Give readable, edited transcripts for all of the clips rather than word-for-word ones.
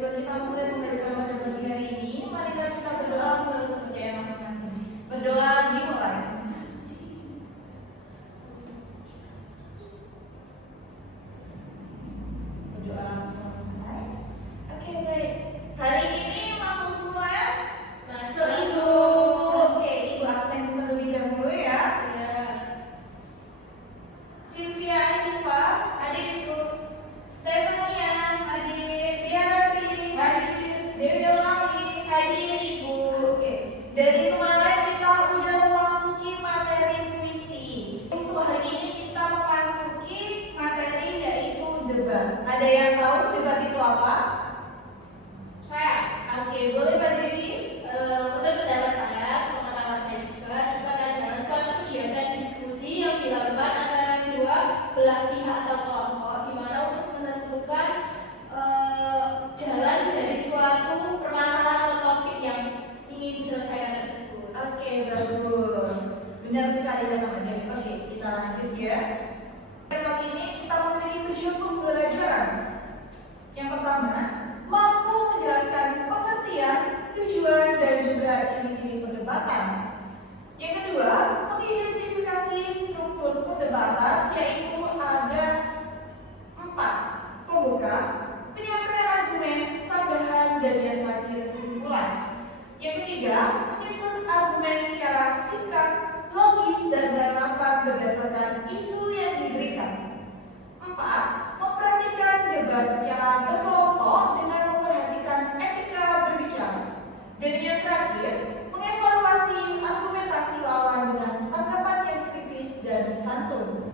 sebelum kita mulai pembelajaran pada pagi hari ini, marilah kita berdoa menurut kepercayaan masing-masing. Berdoa dimulai. Berdoa selesai. Oke, baik. Hari ini masuk semua ya? Masuk, Ibu. Oke, Ibu absen terlebih dahulu ya. Ya. Sylvia Asifa, Hadir, Ibu. Stefania, hadir. Tiarati, Hadir. Dewi Yolali, Hadir, Ibu. Oke, dari kemarin kita udah memasuki materi puisi. Untuk hari ini kita memasuki materi yaitu debat. Ada yang tahu debat itu apa? Saya. Oke, boleh Mbak Dewi? Menurut pendapat saya, sepengetahuan saya juga, debat adalah suatu kegiatan diskusi yang dilakukan antara dua belah pihak atau kelompok, di mana untuk menentukan jalan dari suatu permasalahan atau topik yang ingin diselesaikan tersebut. Oke, bagus. Benar sekali ya Mbak Dewi. Oke, kita lanjut ya. Kali ini kita memiliki tujuan pembelajaran. Yang pertama, mampu menjelaskan pengertian, tujuan, dan juga ciri-ciri perdebatan. Yang kedua, mengidentifikasi struktur perdebatan, yaitu ada 4. Pembuka, penyampaian argumen, sanggahan, dan yang terakhir kesimpulan. Yang ketiga, menyusun argumen secara singkat, logis, dan relevan berdasarkan isu yang diberikan. 4. Memperhatikan debat secara berkelompok dengan memperhatikan etika berbicara. Dan yang terakhir, mengevaluasi argumentasi lawan dengan tanggapan yang kritis dan santun.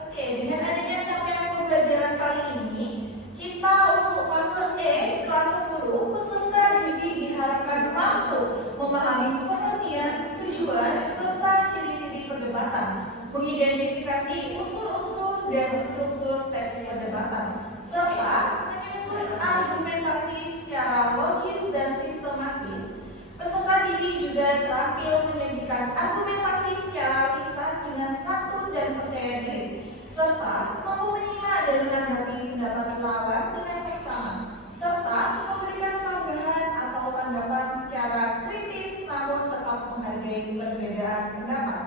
Oke, dengan adanya capaian pembelajaran kali ini, kita untuk fase E kelas 10 peserta didik diharapkan mampu memahami pengertian, tujuan, serta ciri-ciri perdebatan, mengidentifikasi unsur-unsur dan struktur teks perdebatan, serta menyusun argumentasi secara logis dan sistematis. Peserta didik juga terampil menyajikan argumentasi secara lisan dengan santun dan percaya diri, serta mampu menyimak dan menanggapi pendapat lawan dengan seksama, serta memberikan sanggahan atau tanggapan secara kritis namun tetap menghargai perbedaan pendapat.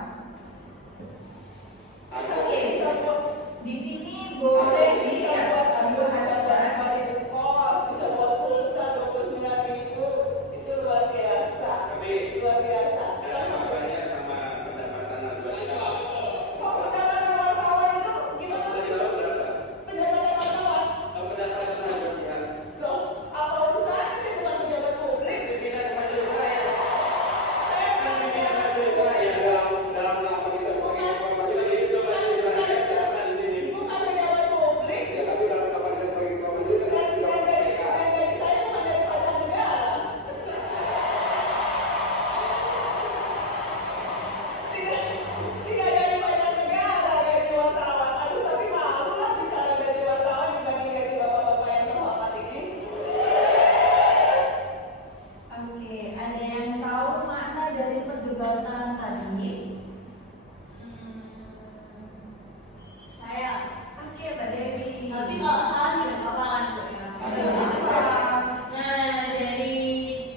Oke, di sini boleh diperhatikan. Bisa buat pulsa 29.000 itu luar biasa. Luar biasa. Makanya sama pendapatan nasional. Kok pendapatan wartawan itu gimana? Pendapatan wartawan? Pendapatan nasional. Loh, apa urusannya sih bukan pejabat publik? Pimpinan majelis rakyat. Pimpinan majelis rakyat dalam kapasitas sebagai ketua majelis itu majelis rakyat karena di sini. Bukan pejabat publik. Ya tapi dalam kapasitas sebagai ketua majelis Dan juga dari mereka. saya bukan dari pajak negara. Tidak dari pajak negara gaji wartawan. Aduh, tapi malu lah bicara gaji wartawan dibanding gaji bapak-bapak yang terhormat ini. Oke, ada yang tahu makna dari perdebatan tadi? Saya. Oke, Mbak Dewi. Tapi kalau salah tidak apa-apa kan, Bu ya? Tidak apa-apa. Nah, dari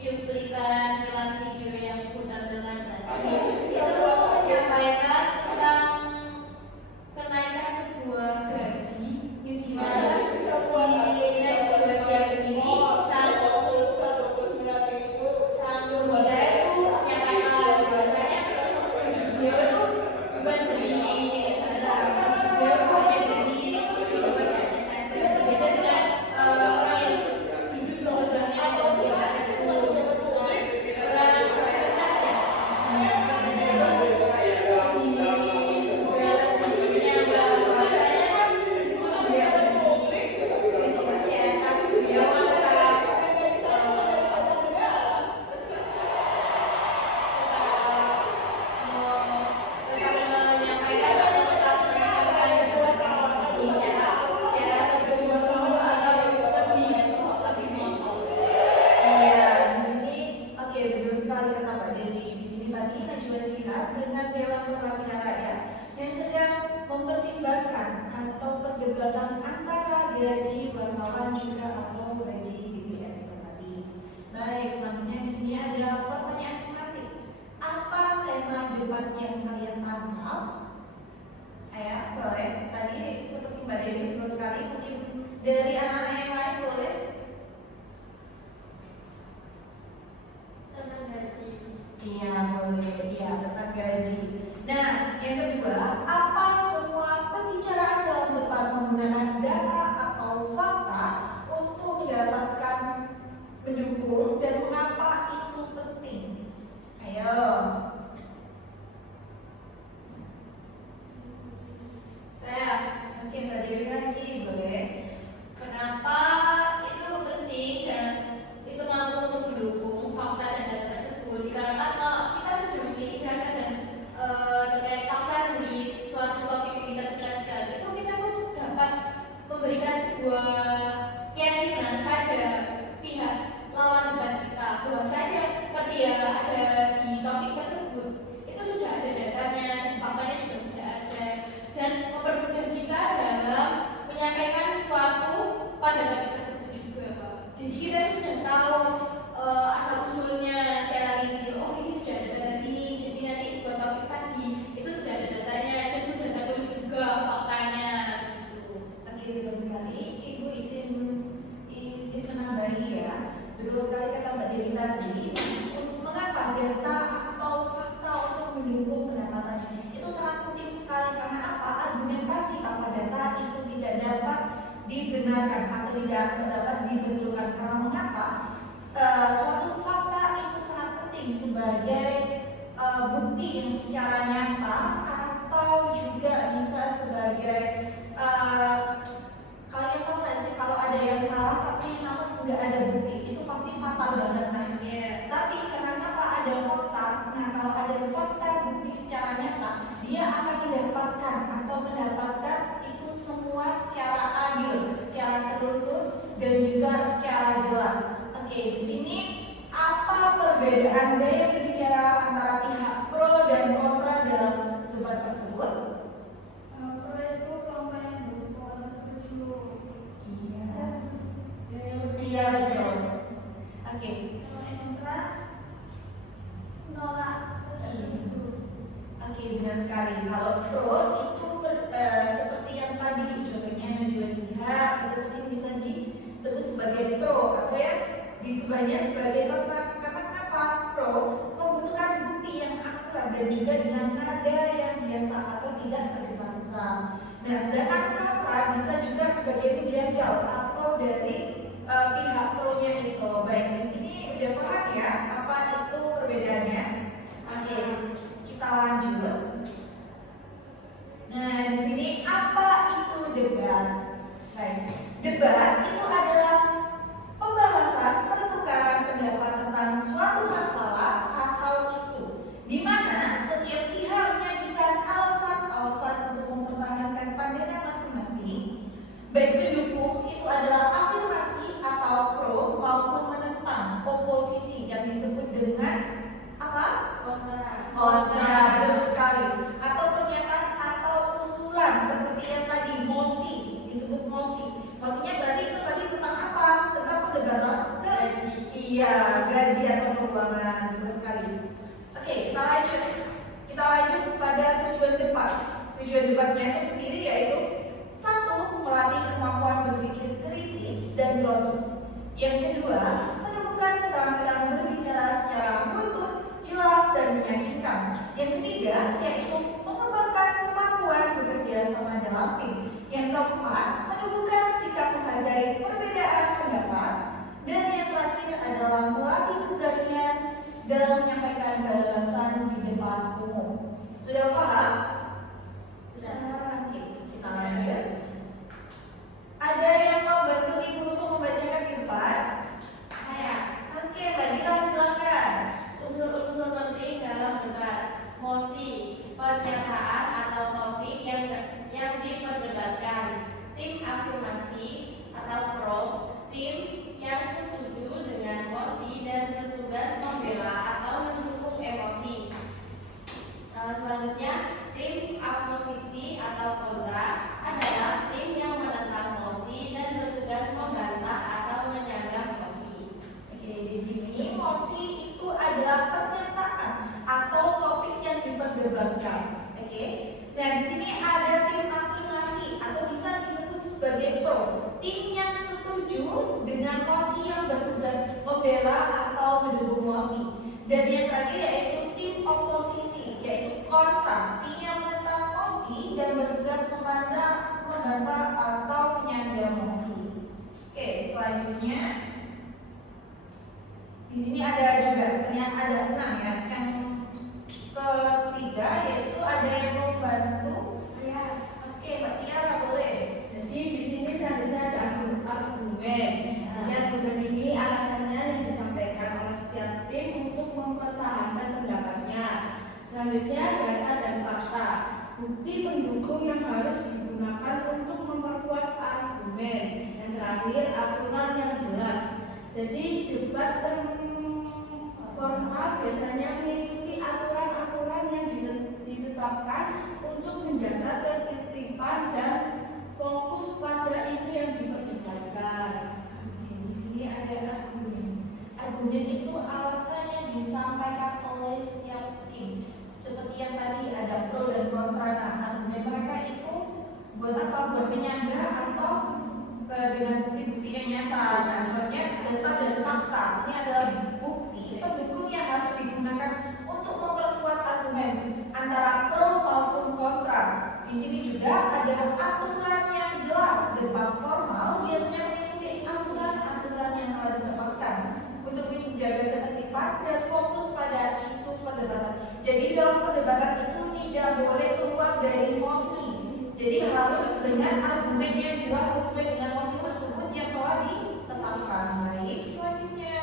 cuplikan kelas video yang diputarkan tadi, itu menyampaikan tentang kenaikan sebuah gaji yang dimana dinegosiasikan sendiri sang pembicara itu menyampaikan bahwasanya gaji beliau itu bukan dari negara, gaji beliau itu hanya dari sisi pekerjaannya saja, berbeda dengan orang yang duduk di sebelahnya yang bersihkan itu. Nah, orang masyarakat ya Iya, di sini oke, betul sekali kata Mbak Dewi. Di sini tadi Najwa Shihab dengan Dewan Perwakilan Rakyat yang sedang mempertimbangkan atau perdebatan antara gaji wartawan juga atau gaji BPN. tadi mengapa data atau fakta untuk mendukung pendapatnya itu sangat penting sekali. Karena apa? Argumentasi tanpa data itu tidak dapat dibenarkan atau tidak dapat dibetulkan. Karena mengapa? Suatu fakta itu sangat penting sebagai bukti yang secara nyata atau juga bisa sebagai kalian tahu nggak sih kalau ada yang salah tapi namun nggak ada bukti itu pasti fatal banget nah. Tapi karena apa ada fakta, nah kalau ada fakta bukti secara nyata dia akan mendapatkan itu semua secara adil, secara terutur dan juga secara jelas. Oke, di sini apa perbedaan gaya berbicara antara pihak pro dan kontra dalam debat tersebut? Pro itu kelompok yang mendukung atau setuju. Iya betul. Oke. Kalau yang kontra menolak atau tidak setuju. Oke, benar sekali. Kalau pro itu seperti yang tadi contohnya Najwa Shihab itu mungkin bisa disebut sebagai pro atau yang di sebelahnya sebagai kontra. Karena kenapa? Pro membutuhkan bukti yang akurat dan juga dengan nada yang biasa atau tidak tergesa-gesa. Nah, sedangkan kontra bisa juga sebagai penjangkau atau dari pihak pro-nya itu. Baik, di sini udah paham ya apa itu perbedaannya? Oke, kita lanjut. Nah, di sini apa itu debat? Baik, debat itu adalah pembahasan pertukaran pendapat tentang suatu masalah atau isu, di mana setiap pihak menyajikan alasan-alasan untuk mempertahankan pandangan masing-masing. Baik mendukung itu adalah afirmasi atau pro maupun menentang oposisi yang disebut dengan apa? Kontra, betul sekali. Atau pernyataan atau usulan seperti yang tadi mosi disebut mosi. Mosinya berarti itu tadi tentang apa? Tentang perdebatan Iya, gaji atau keuangan, betul sekali. Oke, kita lanjut pada tujuan debat. Tujuan debatnya itu sendiri yaitu satu, melatih kemampuan berpikir kritis dan logis. Yang kedua, menemukan keterampilan berbicara secara runtut, jelas dan meyakinkan. Yang ketiga, yaitu mengembangkan kemampuan bekerja sama dalam tim. Yang keempat, menumbuhkan sikap menghargai perbedaan pendapat. Dan yang terakhir adalah melatih keberanian dalam menyampaikan gagasan di depan umum. Sudah paham? Sudah. Oke, kita lanjut. Ada yang mau bantu ibu untuk membacakan di depan? Saya. Oke, Mbak Dila silakan. Unsur-unsur penting dalam debat: mosi, pernyataan atau topik yang diperdebatkan, tim afirmasi atau pro, tim yang setuju dengan mosi dan bertugas membela atau mendukung emosi. Selanjutnya, tim oposisi atau kontra adalah tim yang menentang mosi dan bertugas membantah atau menyanggah mosi. Oke, di sini mosi itu adalah pernyataan atau topik yang diperdebatkan. Oke. Nah, di sini ada tim afirmasi atau bisa disebut sebagai pro, tim yang setuju dengan mosi yang bertugas membela atau mendukung mosi. Dan yang terakhir yaitu tim oposisi, yaitu kontra, tim yang menentang mosi dan bertugas membantah atau menyanggah mosi. Oke, selanjutnya di sini ada juga ternyata ada 6 ya. Yang ketiga yaitu ada yang membantu. Oke, Mbak Tiara boleh. Jadi di sini selanjutnya ada argumen. Jadi argumen ini alasannya yang disampaikan oleh setiap tim untuk mempertahankan pendapatnya. Selanjutnya data dan fakta, bukti pendukung yang harus digunakan untuk memperkuat argumen. Yang terakhir aturan yang jelas. Jadi debat formal biasanya mengikuti aturan-aturan yang ditetapkan untuk menjaga ketertiban dan fokus pada isu yang diperdebatkan. Oke, di sini ada argumen. Argumen itu alasan yang disampaikan oleh setiap tim. Seperti yang tadi ada pro dan kontra. Nah, argumen mereka itu buat apa? Buat menyanggah atau dengan bukti-bukti yang nyata. Nah, selanjutnya data dan fakta. Ini adalah bukti Di sini juga ada aturan yang jelas. Debat formal biasanya mengikuti aturan-aturan yang telah ditetapkan untuk menjaga ketertiban dan fokus pada isu perdebatan. Jadi dalam perdebatan itu tidak boleh keluar dari mosi. Jadi harus dengan argumen yang jelas sesuai dengan mosi tersebut yang telah ditetapkan. Baik, selanjutnya.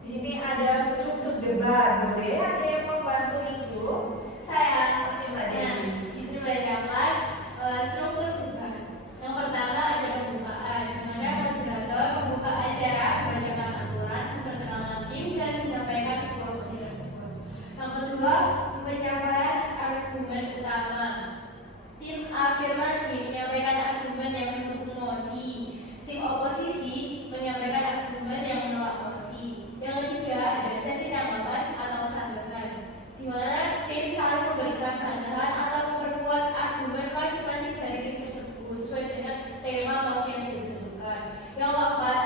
Di sini ada struktur debat. Boleh ada yang membantu itu? Saya Oke, Mbak Dewi. di sini boleh dapat struktur debat. Yang pertama ada pembukaan, di mana moderator membuka acara, membacakan aturan, perkenalan tim dan menyampaikan sebuah posisi tersebut. Yang kedua, penyampaian argumen utama. Tim afirmasi menyampaikan argumen yang mendukung mosi. Tim oposisi menyampaikan argumen yang menolak mosi. Yang ketiga ada sesi tanggapan atau sambutan, di mana tim saling memberikan tambahan atau memperkuat argumen masing-masing dari tim tersebut sesuai dengan tema mosi yang ditentukan. Yang keempat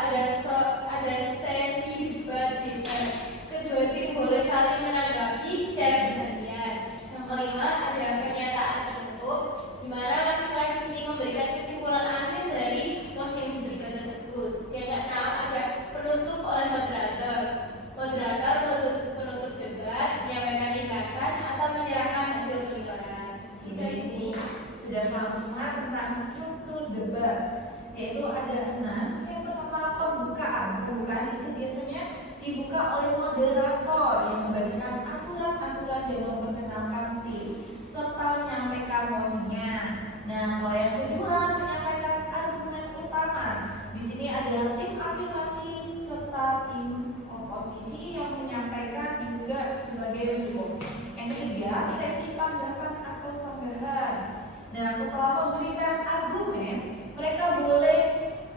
ada sesi debat di mana kedua tim boleh saling menanggapi secara bergantian. Yang kelima ada pernyataan penutup, di mana masing-masing tim memberikan kesimpulan akhir dari mosi yang diberikan tersebut. Yang keenam ada penutup oleh moderator. Moderator penutup debat menyampaikan ringkasan atau menyerahkan hasil penilaian. Di sini sudah paham semua tentang struktur debat, yaitu ada 6. Yang pertama pembukaan. Pembukaan itu biasanya dibuka oleh moderator yang membacakan aturan-aturan dan memperkenalkan tim serta menyampaikan mosinya. Nah, kalau yang kedua menyampaikan argumen utama. Di sini ada tim afirmasi serta tim oposisi yang menyampaikan juga sebagai pendukung. Yang ketiga, sesi tanggapan atau sanggahan. Nah, setelah memberikan argumen, mereka boleh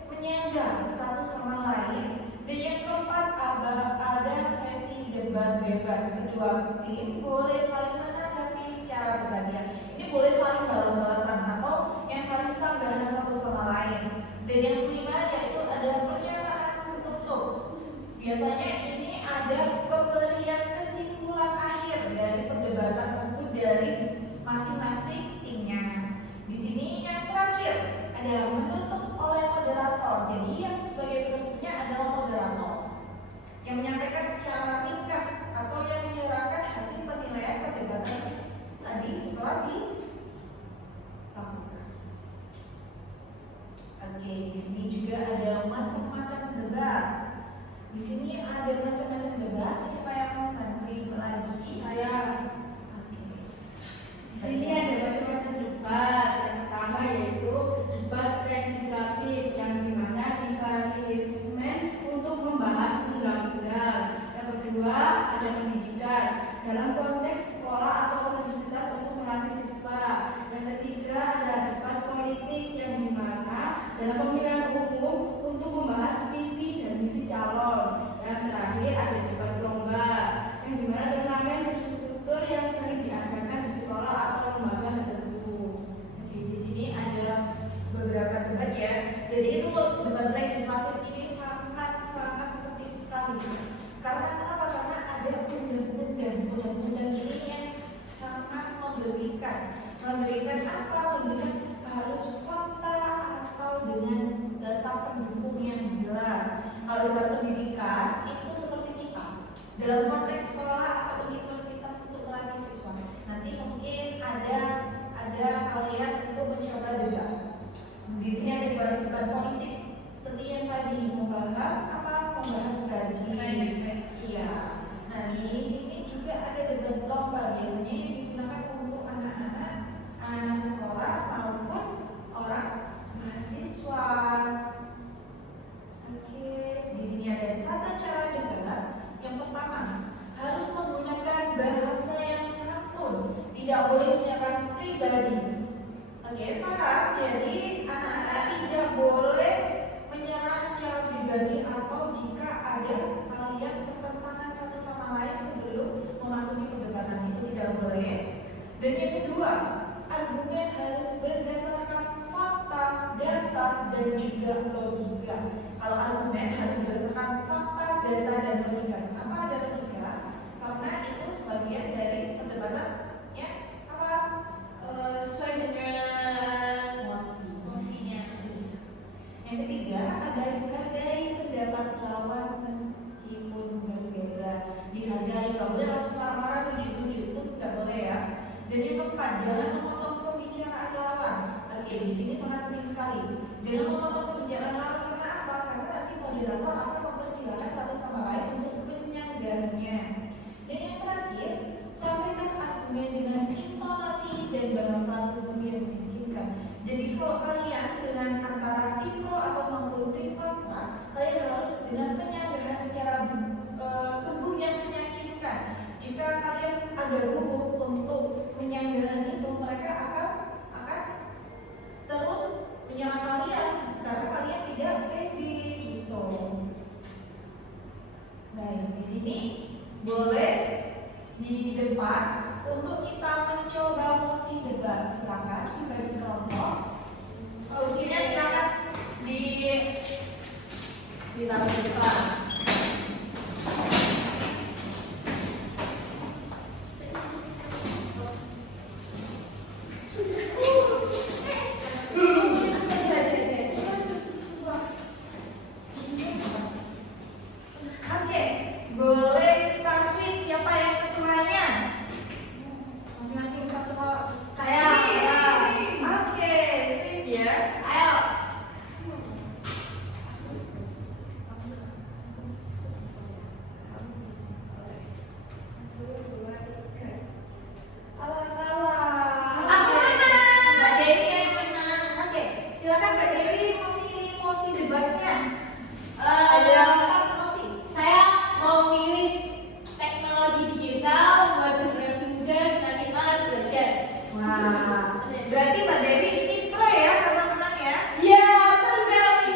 menyanggah satu sama lain. Dan yang keempat, ada sesi debat bebas. Kedua tim boleh saling menanggapi secara bergantian. Ini boleh saling balas-balasan atau yang saling sanggahan satu sama lain. Dan yang kelima yaitu ada pernyataan penutup. Biasanya ini ada pemberian kesimpulan akhir dari perdebatan tersebut dari masing-masing timnya. Di sini yang terakhir ada menutup oleh moderator. Jadi yang sebagai penutupnya adalah moderator yang menyampaikan secara ringkas atau yang menyerahkan hasil penilaian perdebatan tadi setelah dilakukan. Oke, di sini juga ada macam-macam debat. Di sini ada macam-macam debat. Siapa yang mau bantuin lagi? Saya. Oke. Di sini ada macam-macam debat. Yang pertama yaitu debat legislatif yang dimana diparlemen untuk membahas undang-undang. Yang kedua ada pendidikan dalam konteks sekolah atau universitas untuk melatih siswa. Yang ketiga ada debat politik yang dimana dalam pemilihan umum untuk membahas visi dan misi calon. Yang terakhir ada debat lomba yang dimana turnamen terstruktur yang sering diadakan di sekolah atau lembaga tertentu. Oke, di sini ada beberapa debat ya. Jadi itu debat legislatif ini sangat penting sekali. Karena kenapa? Karena ada undang-undang ini yang sangat memberikan apa? Memberikan harus fakta atau dengan data pendukung yang jelas. Kalau debat pendidikan itu seperti kita dalam konteks sekolah atau universitas untuk melatih siswa. Nanti mungkin ada kalian untuk mencoba debat. Di sini ada debat politik seperti yang tadi membahas gaji. Iya. Nah, di sini juga ada debat lomba biasanya yang digunakan untuk anak-anak sekolah maupun orang mahasiswa. Oke, di sini ada tata cara debat. Yang pertama, harus menggunakan bahasa yang santun, tidak boleh menyerang pribadi. Oke, paham? Jadi anak-anak tidak boleh menyerang secara pribadi atau jika ada kalian bertentangan satu sama lain sebelum memasuki perdebatan itu tidak boleh. Dan yang kedua, argumen harus berdasarkan fakta, data, dan juga logika. Kalau argumen harus berdasarkan fakta, data, dan logika. Kenapa ada logika? Karena itu sebagian dari perdebatan ya dengan penyanggahan secara tubuh yang menyakitkan. Jika kalian agak gugup untuk menyanggahan itu, mereka akan terus menyerang kalian karena kalian tidak pede gitu. Baik, di sini boleh di depan untuk kita mencoba mosi debat. Silakan dibagi kelompok. Kursinya silakan ditaruh di depan. Oke, boleh kita switch siapa yang ketuanya? Masing-masing satu orang. Saya. Oke, switch ya. Ayo. Aku menang. Mbak Dewi yang menang. Oke, silakan Mbak Dewi memilih mosi debatnya. Ada 4 mosi. Saya mau pilih teknologi digital buat generasi muda semakin malas belajar. Wah, berarti Mbak Dewi ini pro ya karena menang ya. Iya, terus sekali.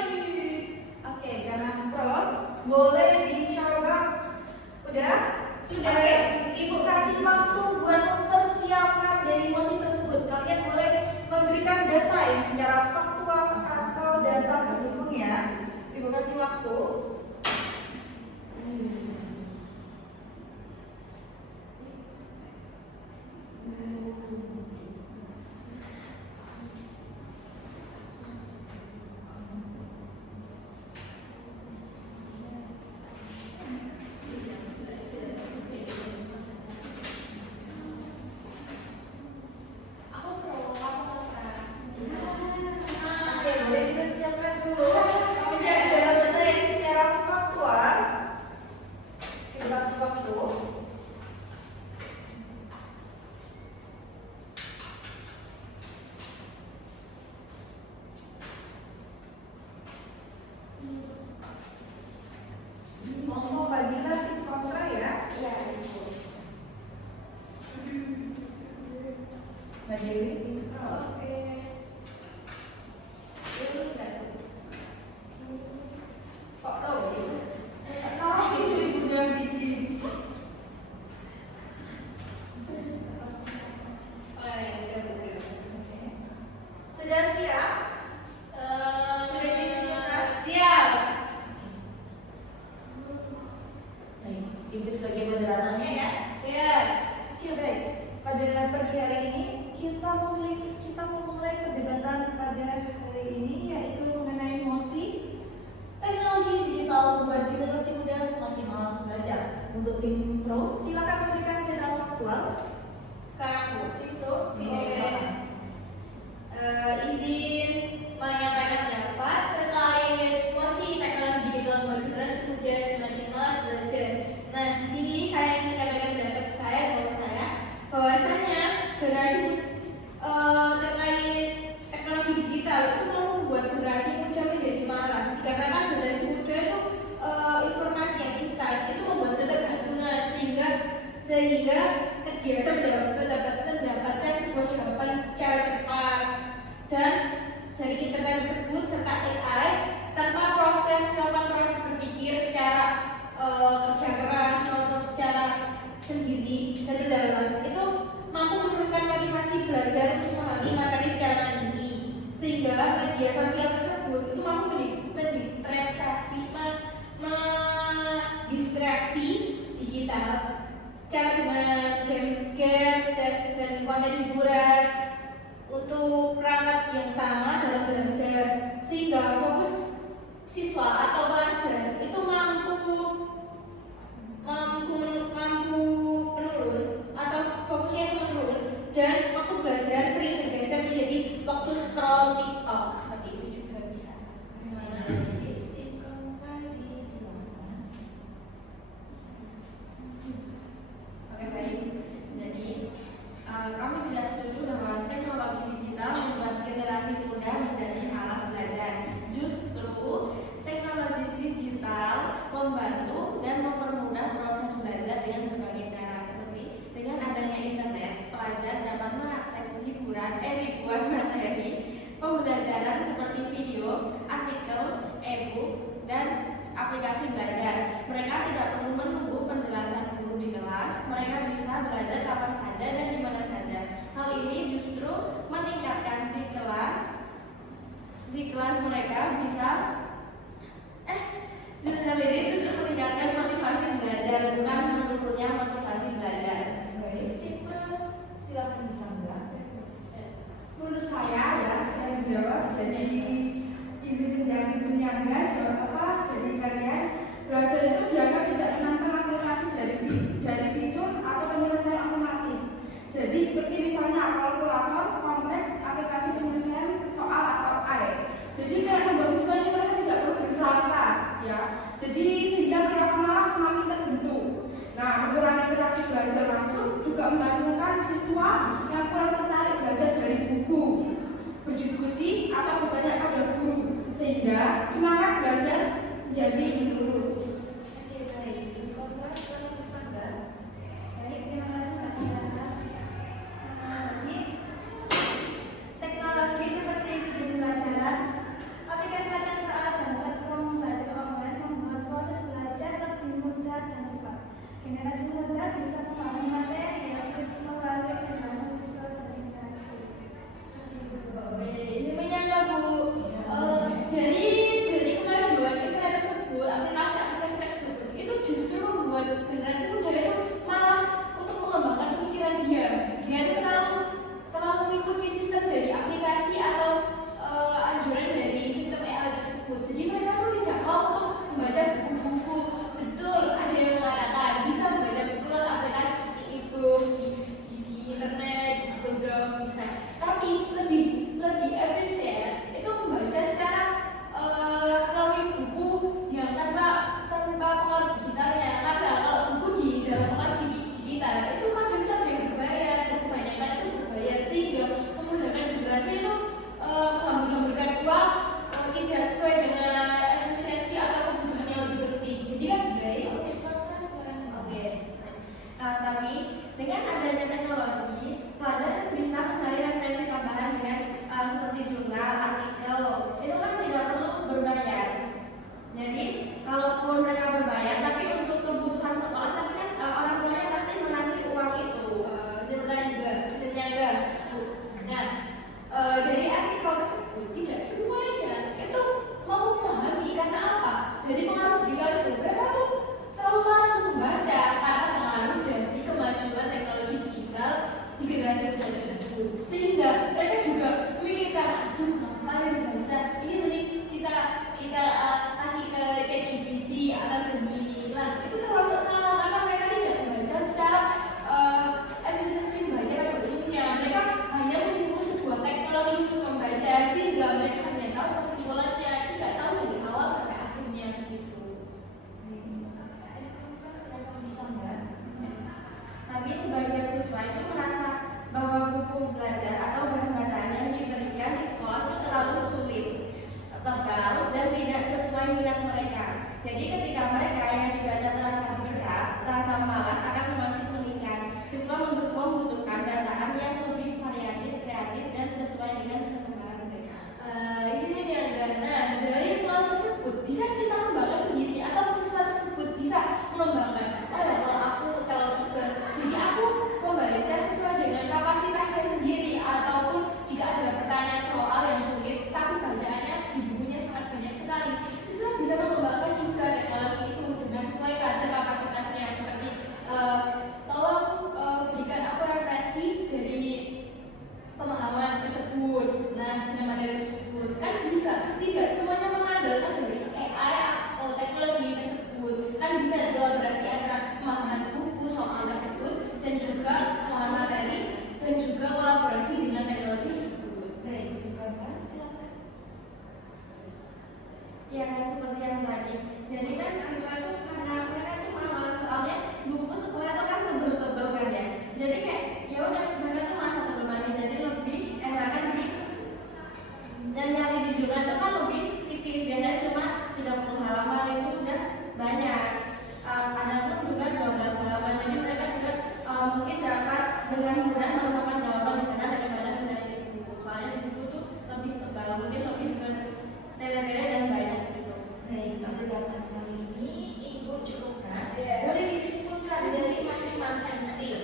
Oke, karena pro, boleh dicoba. Udah? Sudah. Oke, Ibu kasih waktu buat mempersiapkan dari mosi tersebut. Kalian boleh memberikan data yang secara faktual atau data pendukung ya. Ibu kasih waktu. Aku pro, aku kontra. Oke, boleh dipersiapkan dulu mencari data-data yang secara faktual. Ibu kasih waktu. Ngomong Bagila tim kontra ya. Iya, itu. Mbak Dewi tim pro. Oke. Itu enggak tuh. Kok pro ya? Tahu itu ibu yang bikin. Sudah siap? Sudah disiapkan? Siap. Baik, Ibu sebagai moderatornya ya. Iya. Oke, baik. Pada pagi hari ini kita mau mulai perdebatan pada hari ini yaitu mengenai mosi teknologi digital membuat generasi muda semakin malas belajar. Untuk tim pro, silakan memberikan data faktual. Sekarang Bu. Tim pro, silakan. Izin menyampaikan pendapat terkait mosi teknologi digital membuat generasi muda semakin malas belajar. Nah, di sini saya ingin menyampaikan pendapat saya bahwasanya generasi terkait teknologi digital itu membuat generasi muda menjadi malas. Dikarenakan generasi muda itu informasi yang instan itu membuat ketergantungan sehingga terbiasa mendapatkan sebuah jawaban secara cepat dan dari internet tersebut serta AI tanpa melakukan proses berpikir secara kerja keras maupun secara sendiri dari dalam itu mampu menurunkan motivasi belajar untuk memahami materi secara mandiri sehingga media sosial tersebut itu mampu mendistraksi digital secara dengan game-game dan konten hiburan untuk perangkat yang sama dalam belajar sehingga fokus siswa atau pelajar itu mampu menurun atau fokusnya itu menurun dan waktu belajar sering bergeser menjadi waktu scroll TikTok seperti itu juga bisa. Tim kontra disilakan. Oke, baik. Jadi kami tidak setuju bahwa teknologi digital membuat generasi muda menjadi malas belajar. Justru teknologi jawab. Jadi izin penyangga jawab apa? Jadi kalian belajar itu dianggap tidak menantang aplikasi dari fitur atau penyelesaian otomatis. Jadi seperti misalnya kalkulator, kompleks, aplikasi penyelesaian soal atau AI. Jadi karena membuat siswa ini mereka tidak perlu berusaha keras, ya. Jadi sehingga perilaku malas semakin terbentuk. Nah, mengurangi interaksi belajar langsung juga membantukan siswa yang kurang tertarik belajar dari buku, berdiskusi atau bertanya pada guru, sehingga semangat belajar menjadi menurun. Oke, baik. Kontras paling standar. Baik, terima kasih Mbak Tiara. Ini teknologi seperti video pembelajaran, aplikasi belajar soal dan platform belajar online membuat proses belajar lebih mudah dan cepat. Generasi muda bisa memahami materi melalui penjelasan visual dan interaktif. Ini menyangka Bu, dari kemajuan internet tersebut, aplikasi tersebut itu justru membuat generasi muda itu malas untuk mengembangkan pemikiran dia. Dia itu terlalu mengikuti sistem dari aplikasi atau anjuran dari sistem AI tersebut. Jadi mereka tuh tidak mau untuk membaca buku-buku. Betul, ada yang mengatakan bisa membaca buku lewat aplikasi seperti e-book di internet, di Google Docs bisa. Tapi lebih efisien itu membaca secara melalui buku yang tanpa pengaruh digitalnya. Karena kalau buku di dalam pengaruh digital itu kadang ada yang berbayar dan kebanyakan itu berbayar, sehingga memudahkan generasi itu menghambur-hamburkan uang tidak sesuai dengan efisiensi atau kebutuhan yang lebih penting. Jadi kan Baik, oke, kontras sekarang. oke. Tapi dengan adanya teknologi, pelajar bisa mencari referensi tambahan dengan seperti jurnal, artikel, itu kan tidak perlu berbayar. Jadi kalaupun mereka berbayar, tapi untuk kebutuhan sekolah, tapi kan orang tuanya pasti menagih uang itu. Senyaga. Nah, dari artikel tersebut tidak semuanya itu mau memahami. Karena apa? Dari pengaruh digital itu mereka tuh terlalu malas untuk membaca karena pengaruh dari kemajuan teknologi digital di generasi muda tersebut, sehingga mereka juga memikirkan, aduh ngapain membaca, ini mending kita kasih ke ChatGPT atau Gemini lah. Itu termasuk salah karena mereka tidak membaca secara efisiensi membaca pada umumnya. Mereka hanya meniru sebuah teknologi untuk membaca, sehingga mereka hanya tahu kesimpulannya, tidak tahu dari awal sampai akhirnya gitu. Tapi sebagian siswa itu merasa bahwa buku belajar atau bahan bacaan yang diberikan di sekolah itu terlalu sulit, tebal, dan tidak sesuai minat mereka. Jadi ketika mereka yang dibaca terasa berat, rasa malas akan semakin meningkat. Siswa membutuhkan bacaan yang lebih variatif, kreatif, dan sesuai dengan perkembangan mereka. Di sini dia nah dari plan tersebut bisa kita kembangkan sendiri atau siswa tersebut bisa mengembangkan. Kalau jadi aku membaca sesuai dengan kapasitasnya sendiri, ataupun jika ada pertanyaan soal yang sulit tapi bacaannya di bukunya sangat banyak sekali, siswa bisa mengembangkan juga teknologi itu dengan sesuai kadar kapasitasnya. Seperti tolong berikan aku referensi dari pemahaman tersebut. Nah, dengan materi tersebut kan bisa, tidak semuanya mengandalkan dari AI atau teknologi tersebut, kan bisa kolaborasi antara pemahaman buku soal tersebut dan juga pemahaman materi dan juga kolaborasi dengan teknologi tersebut. Baik, kontras silakan. Ya kan seperti yang tadi. Jadi kan siswa itu karena mereka itu malas, soalnya buku sekolah itu kan tebel-tebel kan ya. Jadi kayak ya udah mereka tuh malah terbebani, jadi lebih enakan dan nyari di jurnal itu kan lebih tipis, biasanya cuma 30 halaman itu udah banyak. Ada pun juga 12 halaman, jadi mereka juga mungkin dapat dengan mudah menemukan jawaban di sana daripada mencari di buku. Soalnya di buku tuh lebih tebal, mungkin lebih bertele-tele dan banyak gitu. Baik, perdebatan kali ini Ibu cukupkan. Boleh disimpulkan dari masing-masing tim.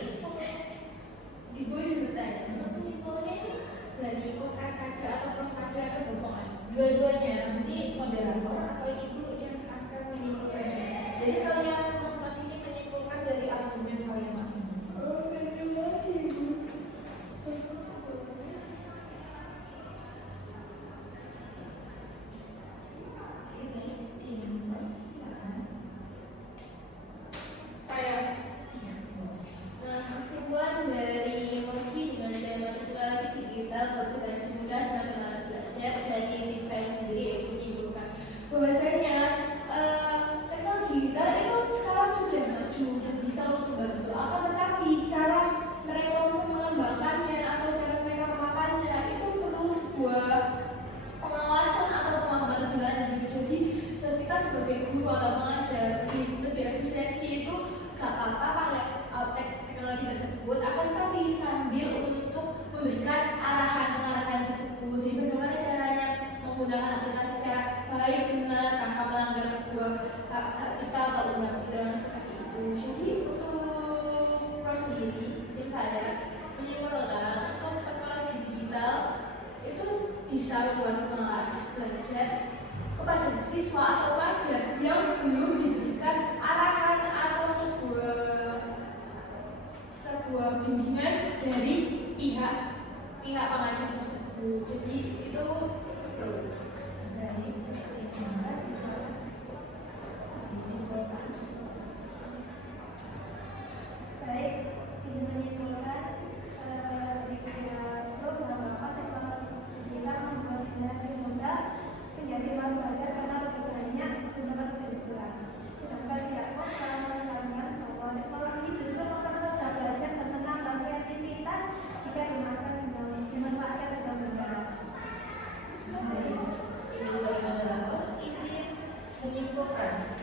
Ibu juga bertanya, untuk menyimpulnya ini dari UKS saja atau pros saja atau gabungan? Dua-duanya, nanti moderator atau Ibu yang akan menyimpulkannya. Jadi kalian masing-masing ini menyimpulkan dari argumen kalian masing-masing.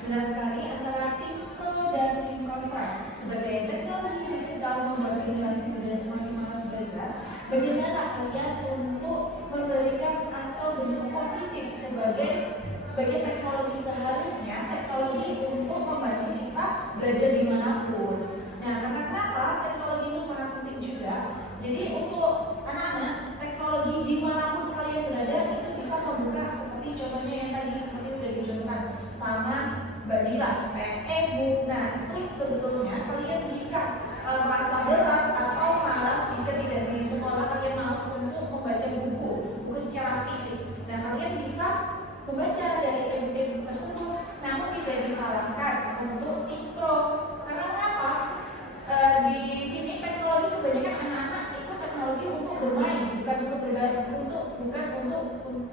Benar sekali, antara tim pro dan tim kontra. Sebagai teknologi dalam membuat generasi muda semakin malas belajar, bagaimana kalian untuk memberikan atau bentuk positif sebagai teknologi seharusnya teknologi untuk membantu kita belajar dimanapun. Nah, karena kenapa teknologi itu sangat penting juga. Jadi untuk anak-anak, teknologi dimanapun kalian berada itu bisa membuka seperti contohnya yang tadi seperti sudah dicontohkan sama Mbak Dila, kayak e-book. Nah, terus sebetulnya kalian jika merasa berat atau malas jika tidak di sekolah kalian malas untuk membaca buku secara fisik. Nah, kalian bisa membaca dari e-book tersebut, namun tidak disarankan untuk mikro. Karena kenapa? Di sini teknologi kebanyakan anak-anak itu teknologi untuk bermain, bukan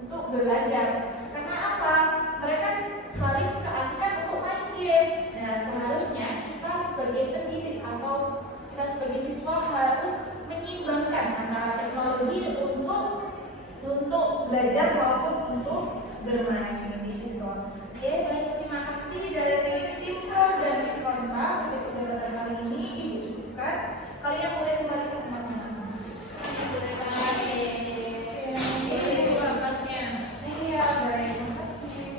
untuk belajar. Karena apa? Mereka saling keasikan untuk main game. Nah, seharusnya kita sebagai pendidik atau kita sebagai siswa harus menyeimbangkan antara teknologi untuk belajar maupun untuk bermain di situ. Oke, baik, terima kasih dari tim pro dan tim kontra untuk perdebatan kali ini. Ibu cukupkan. Kalian boleh kembali ke tempatnya masing-masing. Terima kasih. Ini tempatnya. Iya, baik, terima kasih.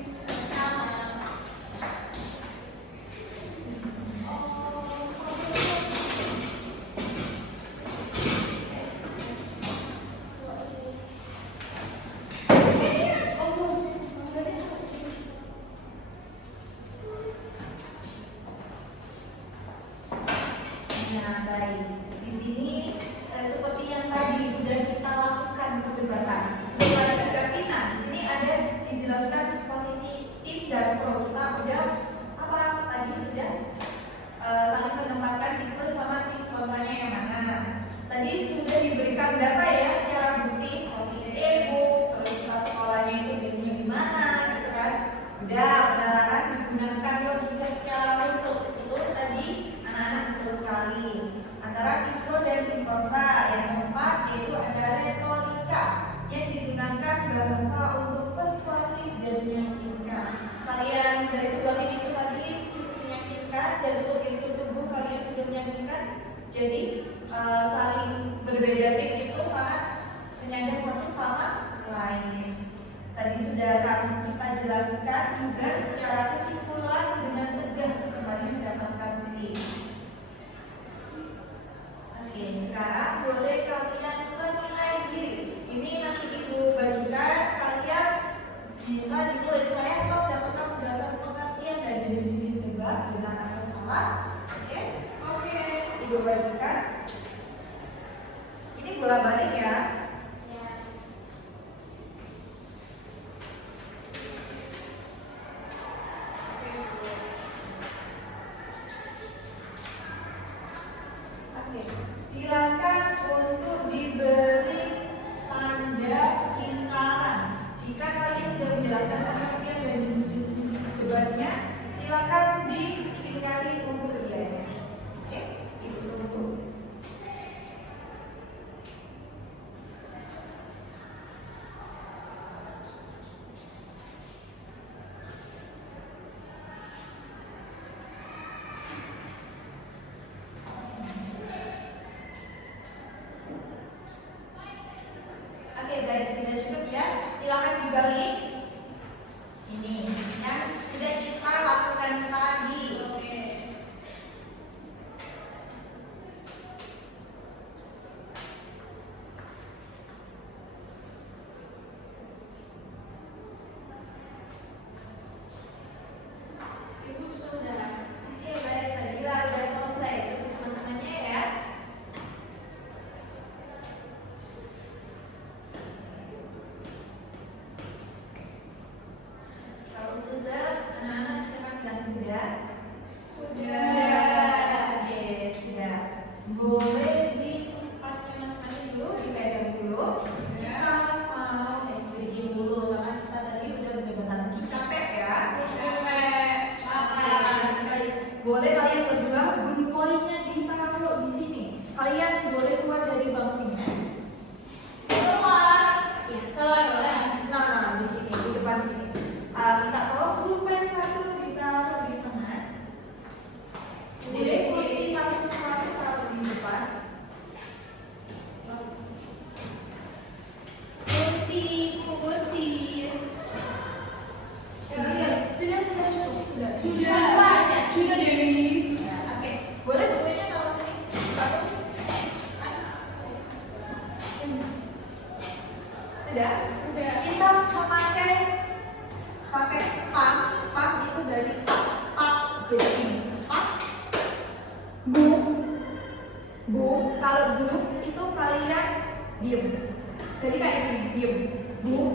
Nah, baik. Di sini seperti yang tadi sudah kita lakukan perdebatan. Klarifikasi. Nah, di sini ada dijelaskan posisi tim dan pro. Kita sudah apa tadi sudah saling menempatkan tim pro sama tim kontranya yang mana. Tadi sudah diberikan data ya secara bukti seperti e-book, terus kita sekolahnya itu biasanya gimana, gitu kan? Udah penalaran digunakan logika secara utuh. Itu tadi anak-anak betul sekali. Antara tim pro dan tim kontra. Yang keempat yaitu ada retorika yang digunakan bahasa untuk persuasif dan meyakinkan. Kalian dari kedua tim itu tadi cukup meyakinkan dan untuk gestur tubuh kalian sudah meyakinkan. Jadi saling berbeda tim itu sangat menyangga satu sama lain. Tadi sudah kita jelaskan juga secara kesimpulan dengan tegas kembali mendapatkan tim. Oke, sekarang boleh kalian menilai diri. Ini nanti ibu bagikan, kalian bisa ditulis saya mau mendapatkan penjelasan pengertian dan jenis-jenis debat benar atau salah. Oke, ibu bagikan. Ini bola balik ya. Silakan untuk diberi tanda lingkaran. Jika kalian sudah menjelaskan pengertian dan jenis debatnya, silakan dilingkari untuk ianya. Oke, ibu tunggu. Oke, baik, sudah cukup ya. Silakan dibalik. Ini yang sudah kita lakukan tadi. Ibu sudah. Oke, baik, tadi udah selesai. Itu teman-temannya ya. Kalau sudah, anak-anak silakan bilang sudah. Oke, sudah. Boleh di tempatnya masing-masing dulu, dipegang dulu. Kita mau SWG dulu karena kita tadi udah perdebatan. Capek ya? Sekali. Boleh kalian berdua poinnya ditaruh di sini. Kalian boleh keluar dari bangkunya. Keluar. Ya. Keluar. Nah, di sini, di depan sini. Kita taruh pulpen satu, ditaruh di diem. Jadi kayak gini, diem. Bu,